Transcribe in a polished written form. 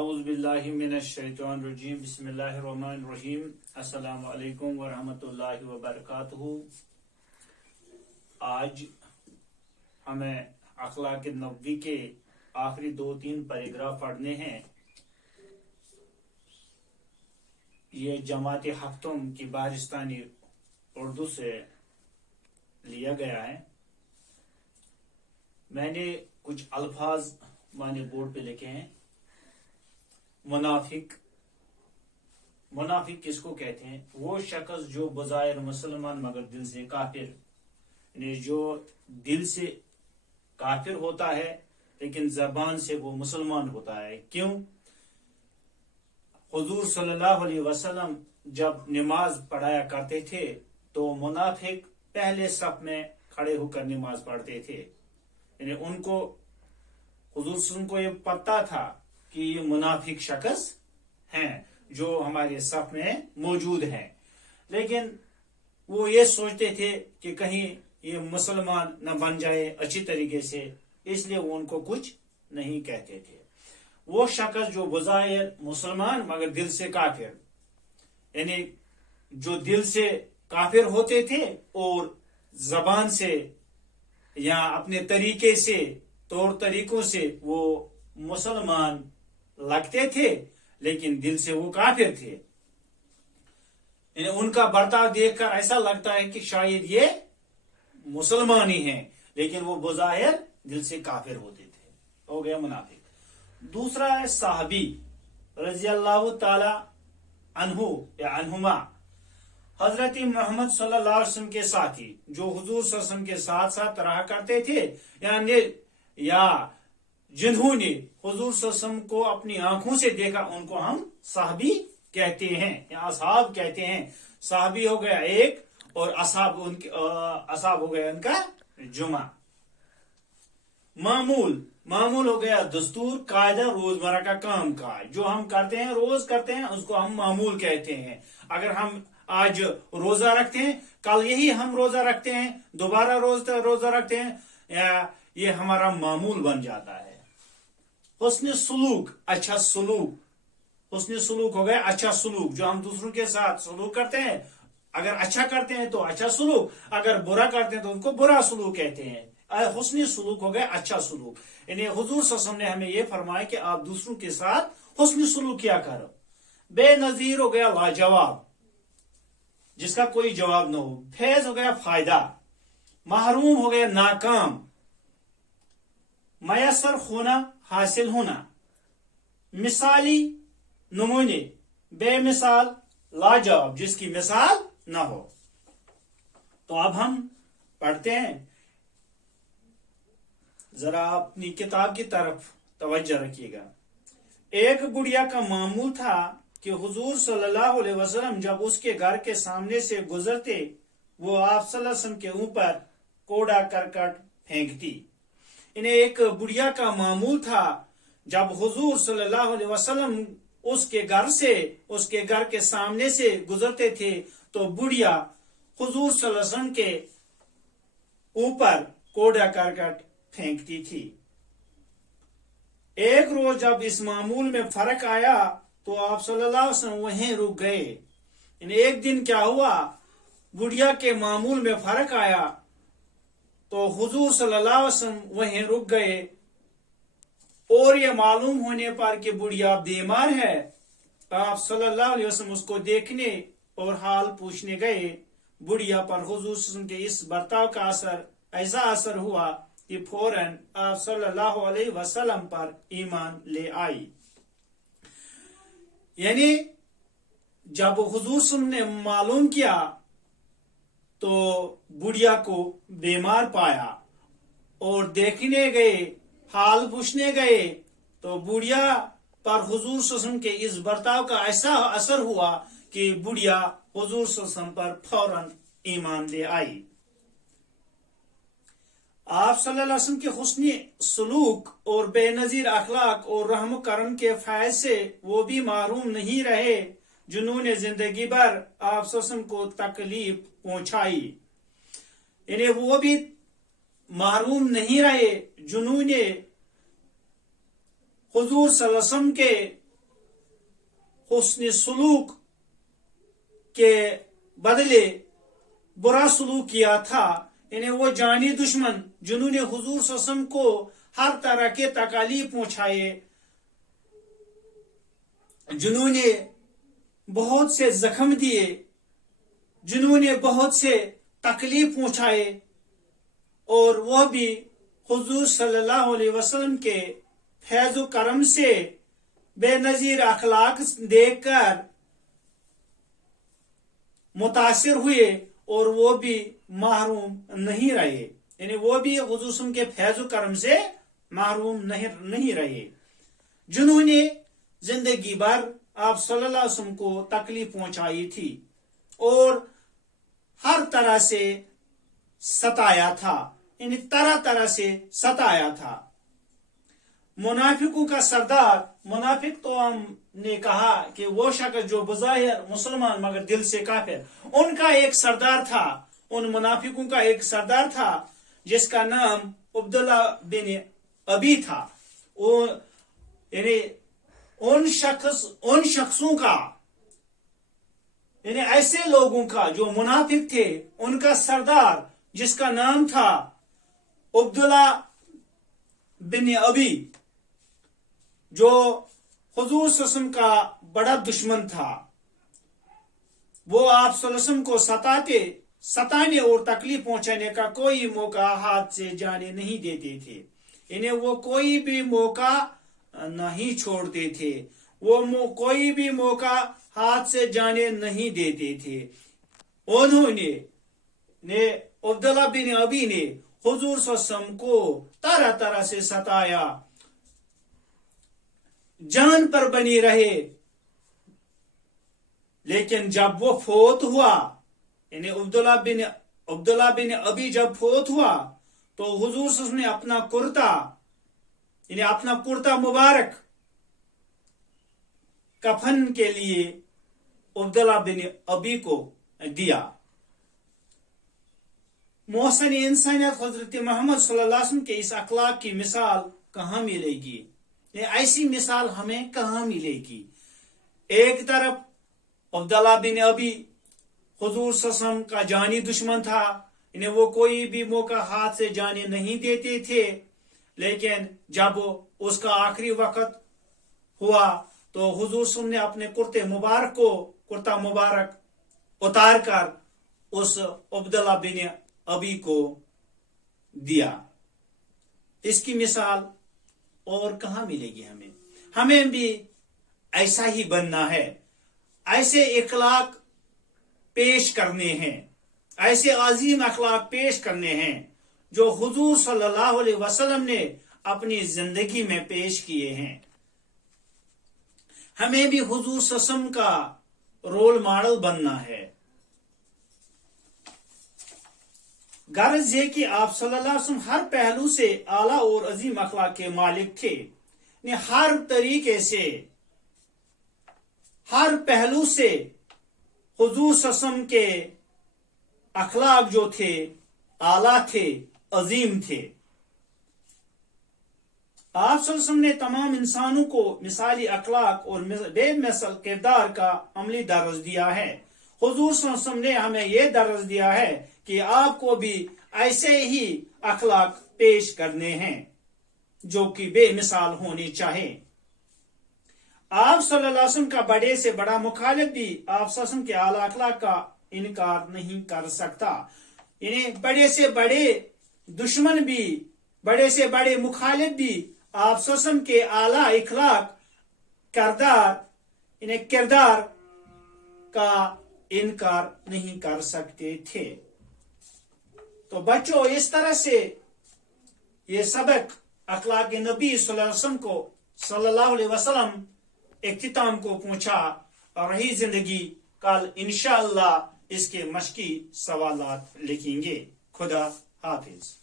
औज़ुबिल्लाहिमिनश्शैतानिर्रजीम बिस्मिल्लाहिर्रहमानिर्रहीम अस्सलामु अलैकुम वरहमतुल्लाहि वबरकातुहू। आज हमें अखलाक नबवी के आखिरी 2-3 पैराग्राफ पढ़ने हैं। ये जमात हफ्तुम की बारिस्तानी उर्दू से लिया गया है। मैंने कुछ अल्फाज माने बोर्ड पे लिखे हैं। मुनाफिक किसको कहते हैं? वो शख्स जो बज़ाहिर मुसलमान मगर दिल से काफिर, यानी जो दिल से काफिर होता है लेकिन जबान से वो मुसलमान होता है। क्यों? हुजूर सल्लल्लाहु अलैहि वसल्लम जब नमाज पढ़ाया करते थे तो मुनाफिक पहले सफ में खड़े होकर नमाज पढ़ते थे। यानी उनको हुजूर सल्लल्लाहु अलैहि वसल्लम को ये पता था कि ये मुनाफिक शख्स हैं जो हमारे सफ में मौजूद हैं, लेकिन वो ये सोचते थे कि कहीं ये मुसलमान न बन जाए अच्छी तरीके से, इसलिए वो उनको कुछ नहीं कहते थे। वो शख्स जो बज़ाहिर मुसलमान मगर दिल से काफिर, यानी जो दिल से काफिर होते थे और जबान से या अपने तरीके से तौर तरीकों से वो मुसलमान लगते थे लेकिन दिल से वो काफिर थे। यानी उनका बर्ताव देखकर ऐसा लगता है कि शायद ये मुसलमान ही हैं, लेकिन वो बज़ाहिर दिल से काफिर होते थे। हो गया मुनाफिक। दूसरा है साहबी रज़ी अल्लाह ताला अन्हु या अन्हुमा, हजरत मोहम्मद सल्लल्लाहु अलैहि वसल्लम के साथी जो हुजूर सल्लल्लाहु अलैहि वसल्लम के साथ साथ रहा करते थे, या जिन्होंने हुजूर सल्लल्लाहु अलैहि वसल्लम को अपनी आंखों से देखा, उनको हम साहबी कहते हैं या असहाब कहते हैं। साहबी हो गया एक और असहाब हो गया उनका जुमा। मामूल हो गया दस्तूर, कायदा, रोजमर्रा का काम काज जो हम करते हैं, रोज करते हैं, उसको हम मामूल कहते हैं। अगर हम आज रोजा रखते हैं, कल यही हम रोजा रखते हैं, दोबारा रोजा रखते हैं, या ये हमारा मामूल बन जाता है। हुस्न सुलूक, अच्छा सुलूक, हुस्न सुलूक हो गया अच्छा सुलूक, जो हम दूसरों के साथ सुलूक करते हैं। अगर अच्छा करते हैं तो अच्छा सुलूक, अगर बुरा करते हैं तो उनको बुरा सुलूक कहते हैं। हुस्न सुलूक हो गया अच्छा सुलूक। यानी हुजूर सल्लल्लाहु अलैहि वसल्लम ने हमें यह फरमाया कि आप दूसरों के साथ हुस्न सुलूक किया करो। बेनजीर हो गया लाजवाब, जिसका कोई जवाब न हो। फैज हो गया फायदा, महरूम हो गया नाकाम, मयसर होना, हासिल होना। मिसाली नमूने, बेमिसाल, लाजवाब, जिसकी मिसाल ना हो। तो अब हम पढ़ते हैं, जरा अपनी किताब की तरफ तवज्जो रखिएगा। एक बुढ़िया का मामूल था कि हुजूर सल्लल्लाहु अलैहि वसल्लम जब उसके घर के सामने से गुजरते, वो आप सल्लल्लाहु अलैहि वसल्लम के ऊपर कूड़ा करकट फेंकती। इन्हें एक बुढ़िया का मामूल था, जब हुजूर सल्लल्लाहु अलैहि वसल्लम उसके घर के सामने से गुजरते थे तो बुढ़िया हुजूर सल्लल्लाहु अलैहि वसल्लम के ऊपर कूड़ा करकट फेंकती थी। एक रोज जब इस मामूल में फर्क आया तो आप सल्लल्लाहु अलैहि वसल्लम वहीं रुक गए। एक दिन क्या हुआ, बुढ़िया के मामूल में फर्क आया तो हुजूर सल्लल्लाहु अलैहि वसल्लम वहीं रुक गए, और ये मालूम होने पर कि बुढ़िया बीमार है, आप सल्लल्लाहु अलैहि वसल्लम उसको देखने और हाल पूछने गए। बुढ़िया पर हुजूर सल्लल्लाहु अलैहि वसल्लम के इस बर्ताव का ऐसा असर हुआ कि फौरन आप सल्लल्लाहु अलैहि वसल्लम पर ईमान ले आई। यानी जब हुजूर सल्लल्लाहु अलैहि वसल्लम ने मालूम किया तो बुढ़िया को बीमार पाया और देखने गए, हाल पूछने गए, तो बुढ़िया पर हुजूर सल्लल्लाहु अलैहि वसल्लम के इस बर्ताव का ऐसा असर हुआ कि बुढ़िया हुजूर सल्लल्लाहु अलैहि वसल्लम पर फौरन ईमान ले आई। आप सल्लल्लाहु अलैहि वसल्लम के हुस्न सलूक और बेनजीर अखलाक और रहम करम के फैज से वो भी महरूम नहीं रहे जिन्होंने जिंदगी भर आप सल्लल्लाहु अलैहि वसल्लम को तकलीफ पहुंचाई। इन्हें वो भी महरूम नहीं रहे जिन्होंने हुजूर सल्लल्लाहु अलैहि वसल्लम के حسن سلوک کے بدلے برا سلوک کیا تھا، یعنی وہ جانی دشمن جنہوں نے حضور صلی اللہ علیہ وسلم کو ہر طرح کے تکالیف پہنچائے، جنہوں نے بہت سے زخم دیے، جنہوں نے بہت سے تکلیف پہنچائے، اور وہ بھی حضور صلی اللہ علیہ وسلم کے فیض و کرم سے بے نظیر اخلاق دیکھ کر متاثر ہوئے، اور وہ بھی محروم نہیں رہے، یعنی وہ بھی حضور صلی اللہ علیہ وسلم کے فیض و کرم سے محروم نہیں رہے، جنہوں نے زندگی بھر آپ صلی اللہ علیہ وسلم کو تکلیف پہنچائی تھی اور ہر طرح سے ستایا تھا، یعنی طرح طرح سے ستایا تھا۔ منافقوں کا سردار، منافق تو ہم نے کہا کہ وہ شخص جو بظاہر مسلمان مگر دل سے کافر، ان کا ایک سردار تھا، ان منافقوں کا ایک سردار تھا جس کا نام عبداللہ بن ابی تھا۔ یعنی ان شخصوں کا، یعنی ایسے لوگوں کا جو منافق تھے، ان کا سردار جس کا نام تھا عبداللہ بن ابی، جو حضور صلی اللہ علیہ وسلم کا بڑا دشمن تھا، وہ آپ صلی اللہ علیہ وسلم کو ستانے اور تکلیف پہنچانے کا کوئی موقع ہاتھ سے جانے نہیں دیتے تھے، انہیں وہ کوئی بھی موقع نہیں چھوڑتے تھے، وہ کوئی بھی موقع ہاتھ سے جانے نہیں دیتے تھے۔ انہوں نے عبداللہ بن ابی نے حضور صلی اللہ علیہ وسلم کو طرح طرح سے ستایا، جان پر بنی رہے، لیکن جب وہ فوت ہوا، یعنی عبداللہ بن ابی جب فوت ہوا تو حضور صلی اللہ علیہ وسلم نے اپنا کرتا مبارک کفن کے لیے عبداللہ بن ابی کو دیا۔ محسن انسانیت حضرت محمد صلی اللہ علیہ وسلم کے اس اخلاق کی مثال کہاں ملے گی؟ ایسی مثال ہمیں کہاں ملے گی؟ ایک طرف عبداللہ بن ابی حضور صلی اللہ علیہ وسلم کا جانی دشمن تھا، انہیں وہ کوئی بھی موقع ہاتھ سے جانے نہیں دیتے تھے، لیکن جب اس کا آخری وقت ہوا تو حضور صلی اللہ علیہ وسلم نے اپنے کرتا مبارک اتار کر اس عبداللہ بن ابی کو دیا۔ اس کی مثال اور کہاں ملے گی ہمیں بھی ایسا ہی بننا ہے، ایسے اخلاق پیش کرنے ہیں، ایسے عظیم اخلاق پیش کرنے ہیں جو حضور صلی اللہ علیہ وسلم نے اپنی زندگی میں پیش کیے ہیں۔ ہمیں بھی حضور صلی اللہ علیہ وسلم کا رول ماڈل بننا ہے۔ غرض یہ کہ آپ صلی اللہ علیہ وسلم ہر پہلو سے اعلیٰ اور عظیم اخلاق کے مالک تھے، ہر طریقے سے، ہر پہلو سے حضور صلی اللہ علیہ وسلم کے اخلاق جو تھے اعلیٰ تھے، عظیم تھے۔ آپ صلی اللہ علیہ وسلم نے تمام انسانوں کو مثالی اخلاق اور بے مثل کردار کا عملی درس دیا ہے۔ حضور صلی اللہ علیہ وسلم نے ہمیں یہ درس دیا ہے کہ آپ کو بھی ایسے ہی اخلاق پیش کرنے ہیں جو کہ بے مثال ہونے چاہیے۔ آپ صلی اللہ علیہ وسلم کا بڑے سے بڑا مخالف بھی آپ صلی اللہ علیہ وسلم کے اعلیٰ اخلاق کا انکار نہیں کر سکتا، یعنی بڑے سے بڑے دشمن بھی، بڑے سے بڑے مخالف بھی آپ صلی اللہ علیہ وسلم کے اعلیٰ اخلاق کردار کا انکار نہیں کر سکتے تھے۔ تو بچوں، اس طرح سے یہ سبق اخلاق نبی صلی اللہ علیہ وسلم اختتام کو پہنچا، اور رہی زندگی کل انشاءاللہ اس کے مشقی سوالات لکھیں گے۔ خدا حافظ۔